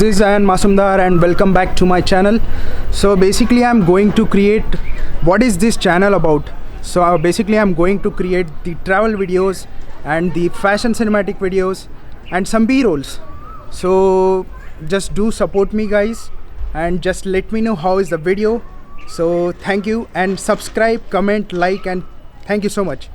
This is Zayan Masumdar and welcome back to my channel. So basically I'm going to create, what is this channel about? So basically I'm going to create the travel videos and the fashion cinematic videos and some b-rolls. So just do support me guys and just let me know how is the video. So thank you and subscribe, comment, like, and thank you so much.